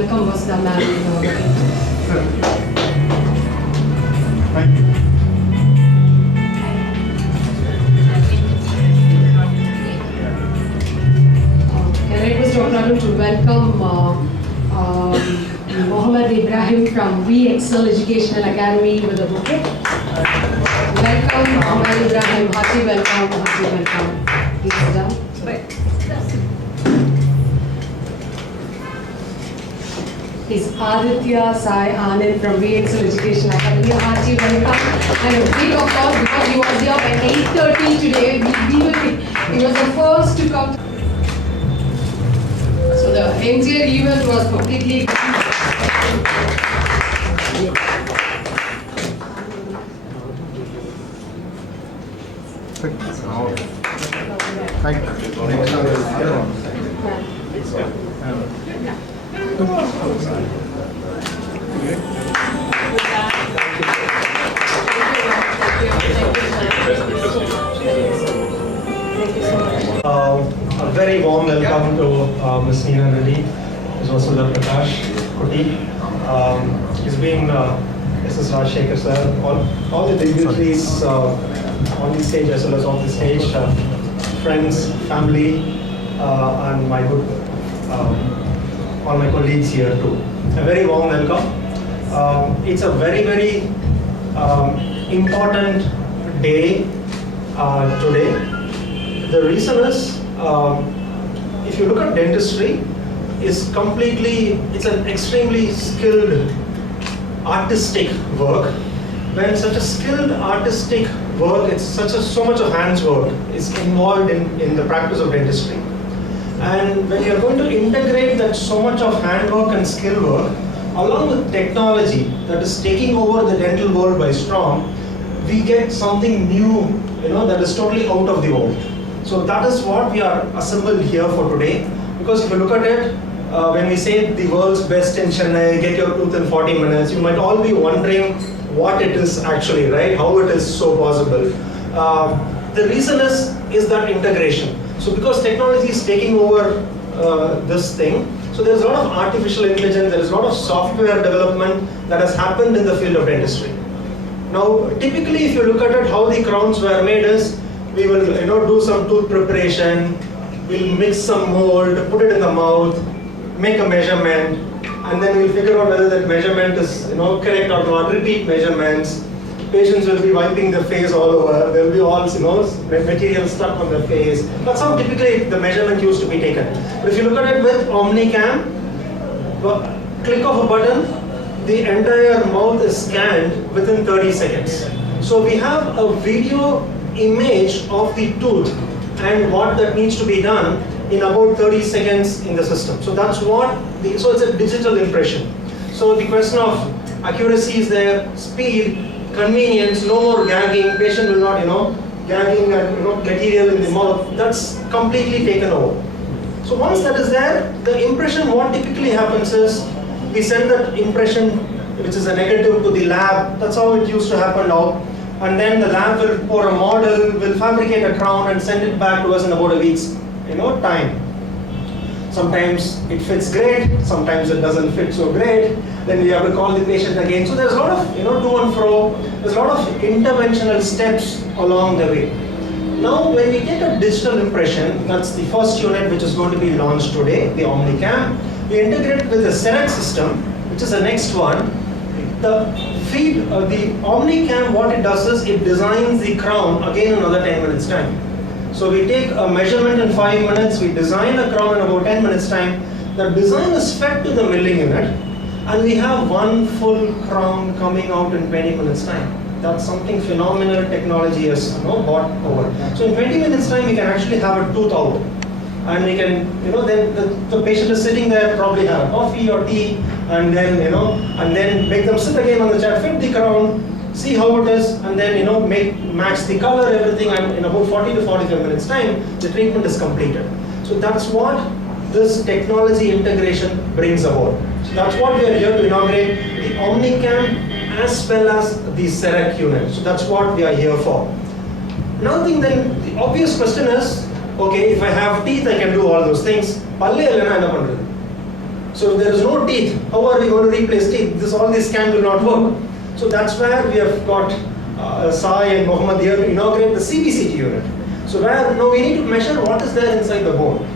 welcome Vasudha ma'am. Thank you. Can I request Dr. Arun to welcome Mohammed Ibrahim from We Excel Educational Academy with a bouquet. Welcome Mohammed Ibrahim, hearty welcome, hearty welcome. Please sit down. Is Aditya Sai Anand from We Excel Educational Academy. Hearty welcome. And a big applause because he was here by 8:30 today. He was the first to come. So the entire event was completely. A very warm welcome to Ms. Neena Reddy, Ms. Vasudha Prakash Kuti. He's been Mrs. Rajshekhar sir, all the dignitaries on the stage as well as off the stage, friends, family, and my good, all my colleagues here too. A very warm welcome. It's a very, very important day today. The reason is, if you look at dentistry, it's an extremely skilled artistic work. When such a skilled artistic work, it's so much of hands work is involved in the practice of dentistry. And when you're going to integrate that so much of handwork and skill work, along with technology that is taking over the dental world by storm, we get something new, that is totally out of the world. So that is what we are assembled here for today. Because if you look at it, when we say the world's best in Chennai, get your tooth in 40 minutes, you might all be wondering what it is actually, right? How it is so possible. The reason is that integration. So because technology is taking over this thing, so there's a lot of artificial intelligence, there is a lot of software development that has happened in the field of dentistry. Now, typically if you look at it, how the crowns were made is, we will do some tooth preparation, we'll mix some mold, put it in the mouth, make a measurement, and then we'll figure out whether that measurement is correct or not, repeat measurements. Patients will be wiping the face all over, there will be all material stuck on the face. That's how typically the measurement used to be taken. But if you look at it with OmniCam, click of a button, the entire mouth is scanned within 30 seconds. So we have a video image of the tooth and what that needs to be done in about 30 seconds in the system. So that's what, so it's a digital impression. So the question of accuracy is there, speed, convenience, no more gagging, patient will not, gagging and material in the mouth, that's completely taken over. So once that is there, the impression, what typically happens is, we send that impression, which is a negative, to the lab. That's how it used to happen now. And then the lab will pour a model, will fabricate a crown and send it back to us in about a week's time. Sometimes it fits great, sometimes it doesn't fit so great. Then we have to call the patient again. So there's a lot of to and fro. There's a lot of interventional steps along the way. Now, when we take a digital impression, that's the first unit which is going to be launched today, the OmniCam. We integrate with the Select system, which is the next one. The OmniCam, what it does is it designs the crown again another 10 minutes time. So we take a measurement in 5 minutes, we design a crown in about 10 minutes time. The design is fed to the milling unit, and we have one full crown coming out in 20 minutes time. That's something phenomenal technology has brought over. So in 20 minutes time, we can actually have a tooth out. And we can, then the patient is sitting there, probably have a coffee or tea, and then, and then make them sit again on the chair, fit the crown, see how it is, and then, match the color, everything, and in about 40 to 45 minutes time, the treatment is completed. So that's what this technology integration brings about. So that's what we are here to inaugurate, the OmniCam as well as the Select unit. So that's what we are here for. Another thing then, the obvious question is, okay, if I have teeth, I can do all those things. Palle illana enna pandrathu? So if there is no teeth, how are we going to replace teeth? All this scan will not work. So that's where we have got Sai and Mohammed here to inaugurate the CBCT unit. So where now we need to measure what is there inside the bone.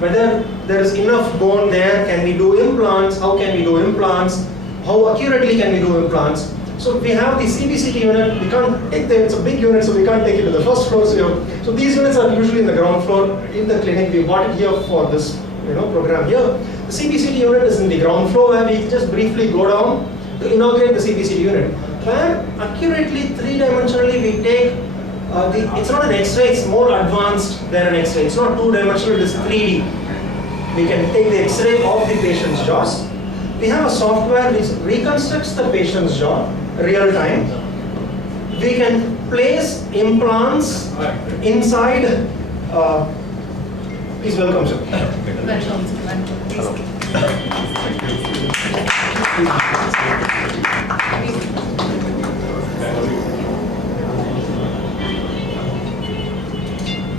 Whether there is enough bone there, can we do implants, how can we do implants, how accurately can we do implants. So we have the CBCT unit, we can't take it's a big unit, so we can't take it to the first floor. So these units are usually in the ground floor in the clinic. We bought it here for this program here. The CBCT unit is in the ground floor where we just briefly go down to inaugurate the CBCT unit. Where accurately, three-dimensionally we take, it's not an X-ray, it's more advanced than an X-ray. It's not two-dimensional, it is 3D. We can take the X-ray of the patient's jaws. We have a software which reconstructs the patient's jaw real time. We can place implants inside. Please welcome, sir.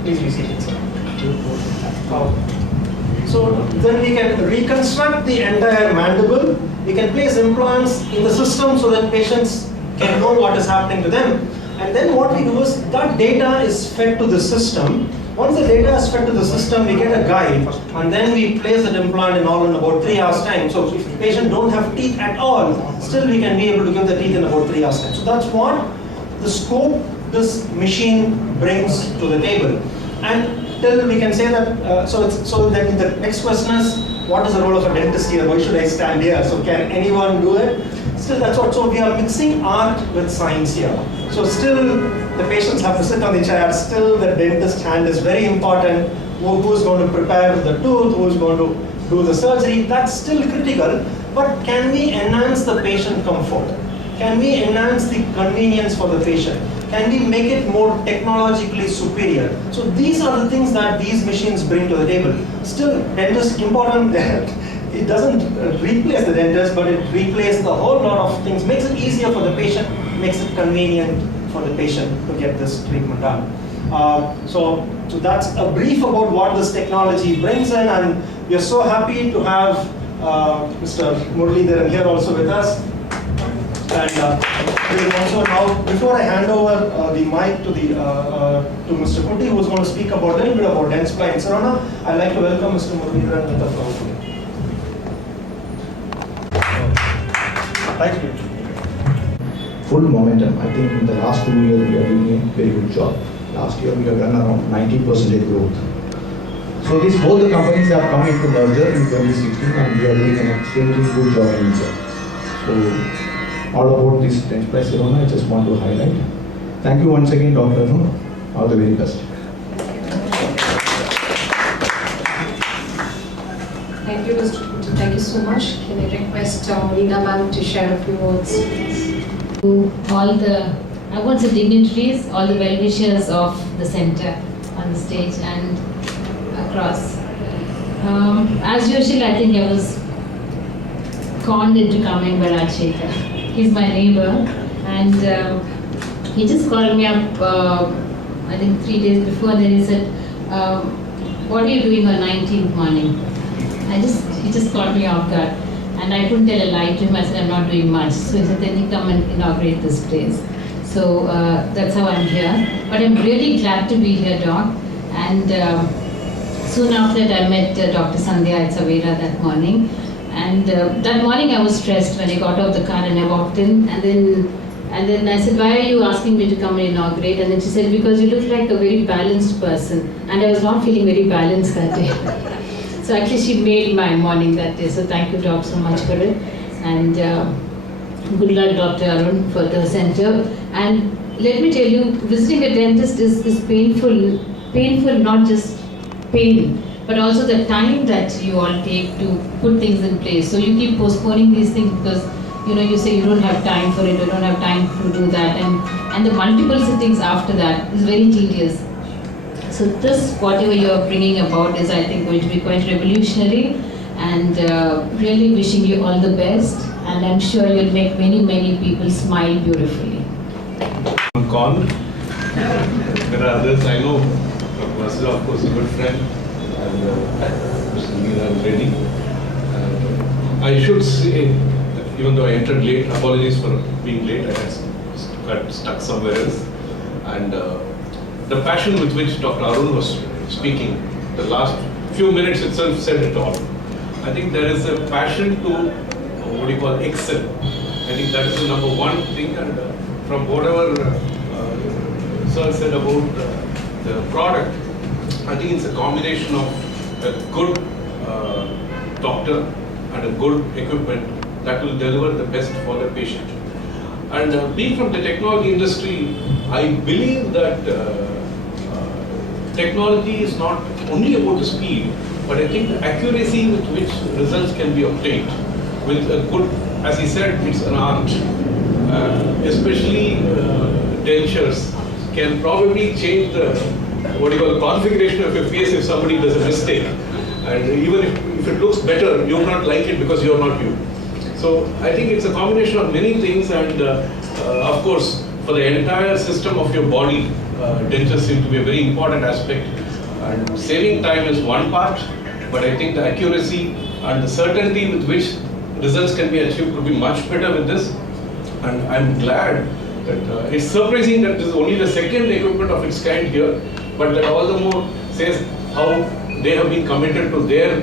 Please be seated, sir. So then we can reconstruct the entire mandible. We can place implants in the system so that patients can know what is happening to them. And then what we do is that data is fed to the system. Once the data is fed to the system, we get a guide, and then we place that implant in about 3 hours time. So if the patient don't have teeth at all, still we can be able to give the teeth in about 3 hours time. So that's what the scope this machine brings to the table. And till we can say that, so then the next question is, what is the role of a dentist here? Why should I stand here? So can anyone do it? Still, that's what, so we are mixing art with science here. So still, the patients have to sit on the chair. Still, the dentist hand is very important. Who's going to prepare the tooth? Who's going to do the surgery? That's still critical. But can we enhance the patient comfort? Can we enhance the convenience for the patient? Can we make it more technologically superior? So these are the things that these machines bring to the table. Still, dentist important that it doesn't replace the dentist, but it replaces the whole lot of things, makes it easier for the patient, makes it convenient for the patient to get this treatment done. So that's a brief about what this technology brings in, and we are so happy to have Mr. Muralidharan here also with us. And we will also now, before I hand over the mic to Mr. Kuti, who is going to speak about a little bit about Dentsply Sirona, I'd like to welcome Mr. Muralidharan with the floor. Thank you. Full momentum. I think in the last 2 years we are doing a very good job. Last year we have done around 90% growth. So these both the companies have come into merger in 2016, and we are doing an extremely good job in India. So all about this Dentsply Sirona, I just want to highlight. Thank you once again, Dr. Arun. All the very best. Thank you, Mr. Kuti. Thank you so much. Can I request Leena ma'am to share a few words? To all the awards and dignitaries, all the well-wishers of the center on the stage and across. As usual, I think I was conned into coming by Rajshekar. He's my neighbor, and he just called me up, I think 3 days before, and then he said, what are you doing on 19th morning? He just caught me off guard. And I couldn't tell a lie to him. I said, I'm not doing much. So he said, then you come and inaugurate this place. So that's how I'm here. But I'm really glad to be here, Doc. And soon after that, I met Dr. Sandhya at Savera that morning. And that morning I was stressed when I got out of the car and I walked in. And then I said, why are you asking me to come and inaugurate? And then she said, because you look like a very balanced person. And I was not feeling very balanced that day. So actually she made my morning that day. So thank you, Doc, so much for it. And good luck, Dr. Arun, for the center. And let me tell you, visiting a dentist is painful. Painful, not just pain, but also the time that you all take to put things in place. So you keep postponing these things because you say you don't have time for it, you don't have time to do that. And the multiple sittings after that is very tedious. So this, whatever you are bringing about, is I think going to be quite revolutionary, and really wishing you all the best, and I'm sure you'll make many, many people smile beautifully. On call, there are others I know. Dr. of course, a good friend, and Mr. Meera Reddy. I should say, even though I entered late, apologies for being late. I got stuck somewhere else. And the passion with which Dr. Arun was speaking, the last few minutes itself said it all. I think there is a passion to, what do you call, excel. I think that is the number one thing. And from whatever Sir said about the product, I think it's a combination of a good doctor and a good equipment that will deliver the best for the patient. And being from the technology industry, I believe that technology is not only about the speed, but I think the accuracy with which results can be obtained with a good, as he said, it's an art. Especially dentures can probably change the, what you call, the configuration of your face if somebody does a mistake. And even if it looks better, you will not like it because you are not you. So I think it's a combination of many things, and of course, for the entire system of your body, dentures seem to be a very important aspect. And saving time is one part, but I think the accuracy and the certainty with which results can be achieved could be much better with this. And I'm glad that it's surprising that this is only the second equipment of its kind here, but that all the more says how they have been committed to their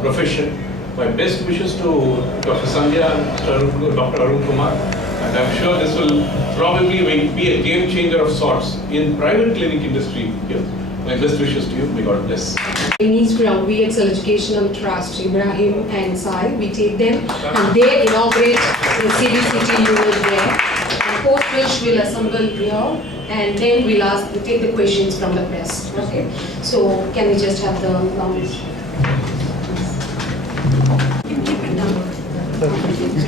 profession. My best wishes to Dr. Sandhya and Dr. Arun Kumar, and I'm sure this will probably be a game changer of sorts in private clinic industry here. My best wishes to you. May God bless. Trainees from VXL Educational Trust, Ibrahim and Sai, we take them and they inaugurate the CBCT unit there. And post which we'll assemble here and then we'll take the questions from the press. Okay. So can we just have the numbers?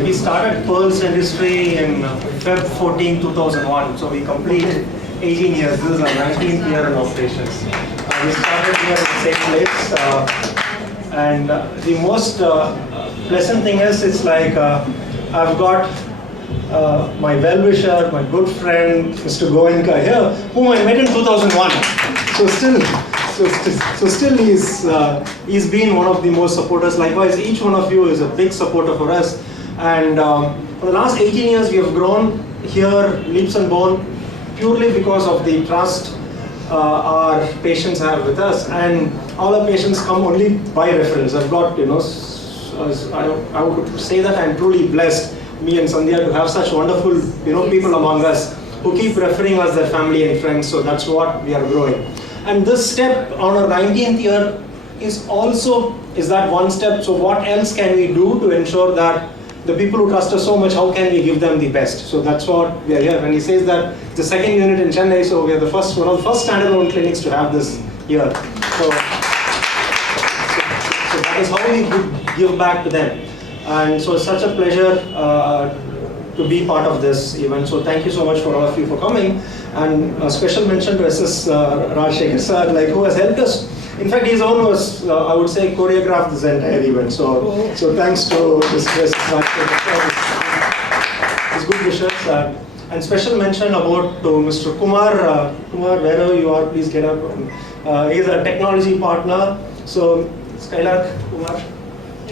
We started Pearls Dentistry in Feb 14, 2001. So we completed 18 years. This is our 19th year in operations. We started here in the same place. And the most pleasant thing is, it's like I've got my well-wisher, my good friend, Mr. Goenka here, whom I met in 2001. So still he's been one of the most supporters. Likewise, each one of you is a big supporter for us. And for the last 18 years, we have grown here leaps and bounds purely because of the trust our patients have with us. And all our patients come only by reference. I've got, I would say that I'm truly blessed, me and Sandhya, to have such wonderful, people among us who keep referring us their family and friends. So that's what we are growing. And this step on our 19th year is that one step. So what else can we do to ensure that the people who trust us so much, how can we give them the best? So that's what we are here. And he says that the second unit in Chennai, so we are one of the first standalone clinics to have this here. So that is how we give back to them. And so it's such a pleasure to be part of this event. So thank you so much for all of you for coming. And a special mention to SS Rajshekhar sir, who has helped us. In fact, his own was, I would say, choreographed this entire event. So thanks to SS Rajshekhar, his good wishes. And special mention about to Mr. Kumar. Kumar, wherever you are, please get up. He is a technology partner. So Skylark, Kumar.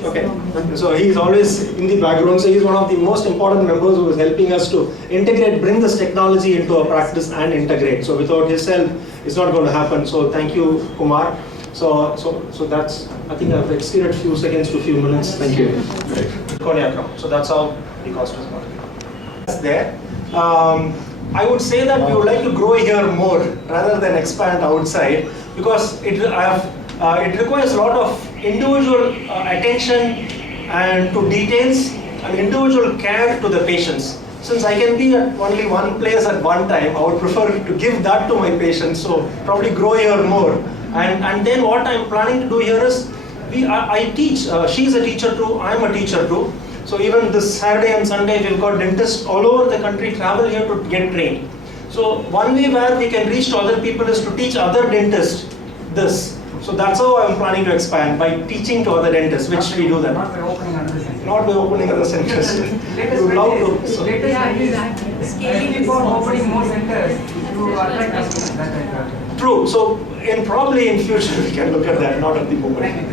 Okay, so he is always in the background. So he is one of the most important members who is helping us to bring this technology into our practice and integrate. So without his help, it's not going to happen. So thank you, Kumar. So that's, I think I've exceeded a few seconds to a few minutes. Thank you. So that's how the cost is going. That's there. I would say that we would like to grow here more rather than expand outside, because it requires a lot of individual attention and to details and individual care to the patients. Since I can be at only one place at one time, I would prefer to give that to my patients. So probably grow here more. And then what I'm planning to do here is, I teach. She's a teacher too. I'm a teacher too. So even this Saturday and Sunday, we've got dentists all over the country travel here to get trained. So one way where we can reach to other people is to teach other dentists this. So that's how I'm planning to expand, by teaching to other dentists, which we do that. Not by opening another center. Not by opening another centers. We would love to. Scaling for opening more centers to attract customers. True. So probably in future we can look at that, not at the moment.